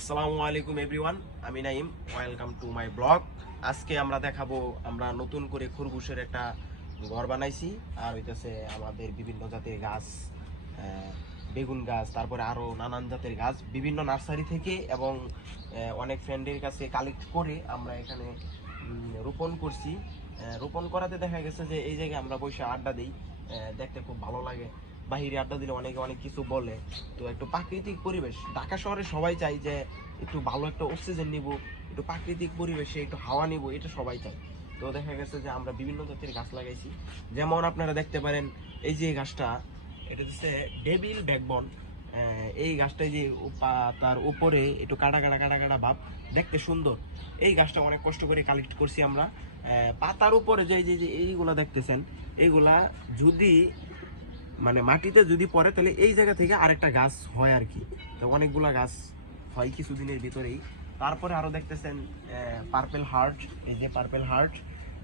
আসসালামু আলাইকুম এভরিওয়ান, আমি Naim welcome to my blog. আজকে আমরা দেখাবো, আমরা নতুন করে খরগোশের একটা ঘর বানাইছি, আর হইতেছে আমাদের বিভিন্ন জাতের গাছ বেগুন গাছ, তারপরে আরও নানান জাতের গাছ, বিভিন্ন নার্সারি থেকে এবং অনেক ফ্রেন্ডের কাছে কালেক্ট করে আমরা এখানে রোপণ করছি। রোপণ করাতে দেখা গেছে যে, এই জায়গায় আমরা বসে আড্ডা দিই দেখতে খুব ভালো লাগে। বাহিরে আড্ডা দিলে অনেকে অনেক কিছু বলে। তো একটু প্রাকৃতিক পরিবেশ। ঢাকা শহরে সবাই চাই যে একটু ভালো একটা অক্সিজেন নিব, একটু প্রাকৃতিক পরিবেশে একটু হাওয়া নিব, এটা সবাই চাই তো দেখা গেছে যে আমরা বিভিন্ন জাতের গাছ লাগাইছি। যেমন আপনারা দেখতে পারেন, এই যে গাছটা, এটা হচ্ছে ডেবিল ব্যাকবন। এই গাছটাই যে তার উপরে একটু কাটা কাটা কাটা কাটা ভাব, দেখতে সুন্দর। এই গাছটা অনেক কষ্ট করে কালেক্ট করছি আমরা। পাতার উপরে যে যে, এইগুলা দেখতেছেন, এইগুলা যদি মানে মাটিতে যদি পড়ে, তাহলে এই জায়গা থেকে আরেকটা গাছ হয় আর কি। তো অনেকগুলা গাছ হয় কিছুদিনের ভিতরেই। তারপরে আরও দেখতেছেন পার্পেল হার্ট এই যে পার্পেল হার্ট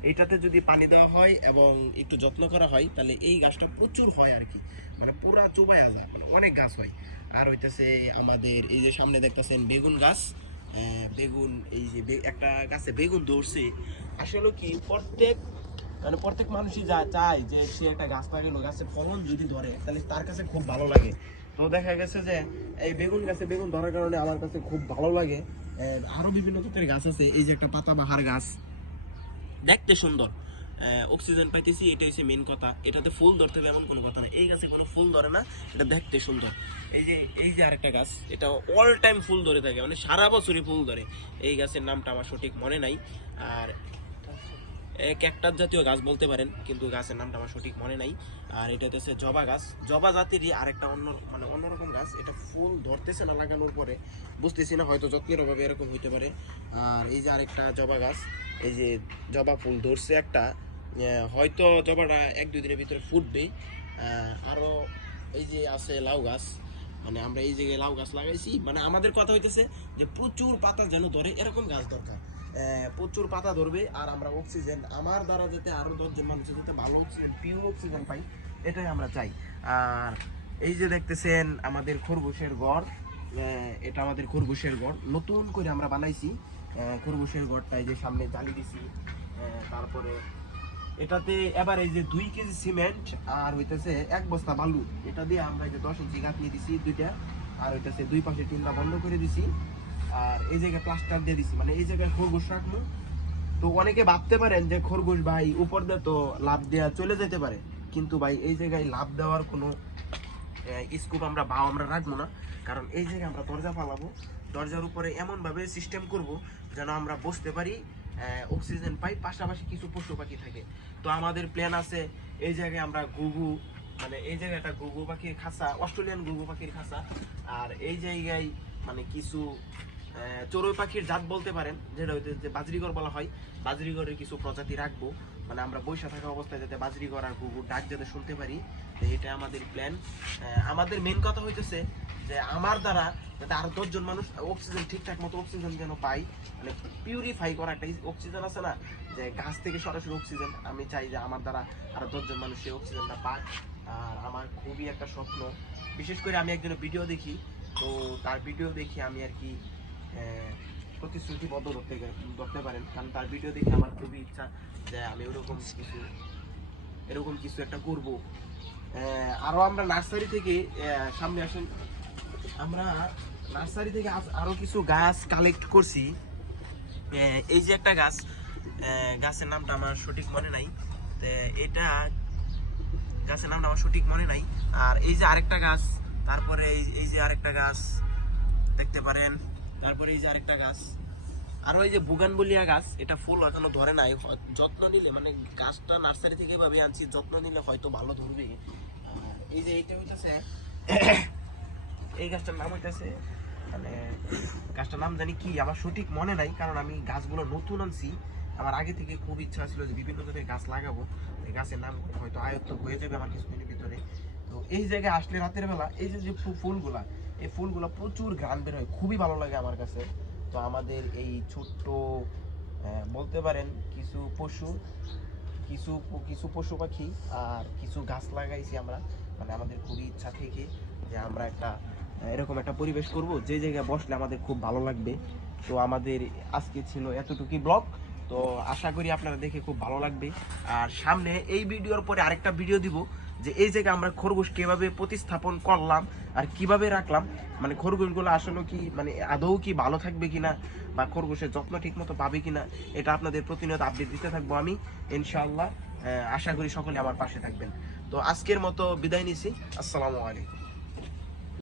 এইটাতে যদি পানি দেওয়া হয় এবং একটু যত্ন করা হয়, তাহলে এই গাছটা প্রচুর হয় আর কি। মানে পুরা চোবায়া যায় মানে অনেক গাছ হয়। আর হইতেছে আমাদের এই যে সামনে দেখতেছেন বেগুন গাছ বেগুন, এই যে একটা গাছে বেগুন ধরছে। আসলে কি, প্রত্যেক মানে প্রত্যেক মানুষই যা চায় যে সে একটা গাছ লাগালো গাছের ফলন যদি ধরে তাহলে তার কাছে খুব ভালো লাগে। তো দেখা গেছে যে এই বেগুন গাছে বেগুন ধরার কারণে আমার কাছে খুব ভালো লাগে। আহ, আরও বিভিন্ন জাতের গাছ আছে এই যে একটা পাতাবাহার গাছ। দেখতে সুন্দর। অক্সিজেন পাইতেছি এটা হচ্ছে মেন কথা। এটাতে ফুল ধরতে হবে এমন কোনো কথা নেই। এই গাছে কোনো ফুল ধরে না এটা দেখতে সুন্দর। এই যে এই যে আরেকটা গাছ এটা অল টাইম ফুল ধরে থাকে মানে সারা বছরই ফুল ধরে। এই গাছের নামটা আমার সঠিক মনে নাই। আর একটা জাতীয় গাছ বলতে পারেন, কিন্তু গাছের নামটা আমার সঠিক মনে নাই। আর এটা হচ্ছে জবা গাছ। জবা জাতিরই আরেকটা অন্য মানে অন্যরকম গাছ। এটা ফুল ধরতেছে না লাগানোর পরে। বুঝতেছি না, হয়তো যত্নের অভাবে এরকম হইতে পারে। আর এই যে আরেকটা জবা গাছ, এই যে জবা ফুল ধরছে একটা হয়তো জবাটা এক দুই দিনের ভিতরে ফুটবে। আরও এই যে আছে লাউ গাছ মানে আমরা এই জায়গায় লাউ গাছ লাগাইছি। মানে আমাদের কথা হইতেছে যে প্রচুর পাতা যেন ধরে, এরকম গাছ দরকার। প্রচুর পাতা ধরবে আর আমরা অক্সিজেন আমার দ্বারা যাতে আরও দশজন মানুষের যাতে ভালো অক্সিজেন পিওর অক্সিজেন পাই এটাই আমরা চাই। আর এই যে দেখতেছেন আমাদের খরগোশের আহ, এটা আমাদের খরগোশের ঘর নতুন করে আমরা বানাইছি খরগোশের এই যে সামনে জালি দিছি তারপরে এটাতে এবার এই যে দুই কেজি সিমেন্ট আর হইতেছে এক বস্তা বালু। এটা দিয়ে আমরা এই যে দশ ইঞ্চি গাঁথনি দিছি দুইটা আর হইতেছে দুই পাশে টিনটা বন্ধ করে দিছি। আর এই জায়গায় প্লাস্টার দিয়ে দিছি। মানে এই জায়গায় খরগোশ রাখব। তো অনেকে ভাবতে পারেন যে খরগোশ ভাই উপর দিয়ে তো লাভ দেওয়া চলে যেতে পারে। কিন্তু ভাই, এই জায়গায় লাভ দেওয়ার কোনো স্কোপ আমরা বাও আমরা রাখব না। কারণ এই জায়গায় আমরা দরজা ফালাবো। দরজার উপরে এমনভাবে সিস্টেম করব যেন আমরা বসতে পারি অক্সিজেন পাই। পাশাপাশি কিছু পশু পাখি থাকে। তো আমাদের প্ল্যান আছে, এই জায়গায় আমরা গুগু মানে এই জায়গায় একটা গুগু পাখির খাঁচা, অস্ট্রেলিয়ান গুগু পাখির খাঁচা। আর এই জায়গায় মানে কিছু চড়ুই পাখির জাত বলতে পারেন, যেটা হইতে যে বাজরিগর বলা হয়। বাজরিগরের কিছু প্রজাতি রাখব। মানে আমরা বৈশা থাকা অবস্থায় যাতে বাজরিগর আর গুগুর ডাক যাতে শুনতে পারি, তো এটা আমাদের প্ল্যান আমাদের মেন কথা হইতেছে যে আমার দ্বারা যাতে আরও দশজন মানুষ অক্সিজেন ঠিকঠাক মতো অক্সিজেন যেন পাই মানে পিউরিফাই করা একটা অক্সিজেন আছে না, যে গাছ থেকে সরাসরি অক্সিজেন আমি চাই যে আমার দ্বারা আরও দশজন মানুষ সেই অক্সিজেনটা পাক। আর আমার খুবই একটা স্বপ্ন। বিশেষ করে আমি একজনের ভিডিও দেখি, তো তার ভিডিও দেখি আমি আর কি প্রতিশ্রুতিবদ্ধ ধরতে ধরতে পারেন। কারণ তার ভিডিও দেখে আমার খুবই ইচ্ছা যে আমি ওরকম কিছু এরকম কিছু একটা করব। আরও আমরা নার্সারি থেকে সামনে আসেন। আমরা নার্সারি থেকে আজ আরও কিছু গাছ কালেক্ট করছি। এই যে একটা গাছ গাছের নামটা আমার সঠিক মনে নাই। তো এটা গাছের নামটা আমার সঠিক মনে নাই। আর এই যে আরেকটা গাছ, তারপরে এই এই যে আরেকটা গাছ, দেখতে পারেন। তারপরে এই যে আরেকটা গাছ। আর ওই যে বুগানবলিয়া গাছ, এটা ফুল এখনও ধরে নাই যত্ন নিলে মানে গাছটা নার্সারি থেকে এভাবে আনছি, যত্ন নিলে হয়তো ভালো ধরবে। এই যে এইটা হইতাছে, এই গাছটার নাম হইতাছে মানে গাছটার নাম জানি কি, আমার সঠিক মনে নাই, কারণ আমি গাছগুলো নতুন আনছি। আমার আগে থেকে খুব ইচ্ছা ছিল যে বিভিন্ন ধরনের গাছ লাগাবো। গাছের নাম হয়তো আয়ত্ত হয়ে যাবে আমার কিছুদিনের ভিতরে। তো এই জায়গায় আসলে রাতের বেলা এই যে যে ফুলগুলা, এই ফুলগুলা প্রচুর গান বের হয়, খুবই ভালো লাগে আমার কাছে। তো আমাদের এই ছোট্ট বলতে পারেন কিছু পশু, কিছু কিছু পশু পাখি আর কিছু গাছ লাগাইছি আমরা। মানে আমাদের খুবই ইচ্ছা থেকে যে আমরা একটা এরকম একটা পরিবেশ করব। যে জায়গায় বসলে আমাদের খুব ভালো লাগবে। তো আমাদের আজকে ছিল এতটুকুই ব্লগ। তো আশা করি আপনারা দেখে খুব ভালো লাগবে। আর সামনে এই ভিডিওর পরে আরেকটা ভিডিও দিব। যে এই জায়গায় আমরা খরগোশ কীভাবে প্রতিস্থাপন করলাম আর কীভাবে রাখলাম মানে খরগোশগুলো আসলে কি মানে আদৌ কি ভালো থাকবে কিনা বা খরগোশের যত্ন ঠিক মতো পাবে কিনা, এটা আপনাদের প্রতিনিয়ত আপডেট দিতে থাকব আমি, ইনশাআল্লাহ আশা করি সকলে আমার পাশে থাকবেন। তো আজকের মতো বিদায় নিছি, আসসালামু আলাইকুম।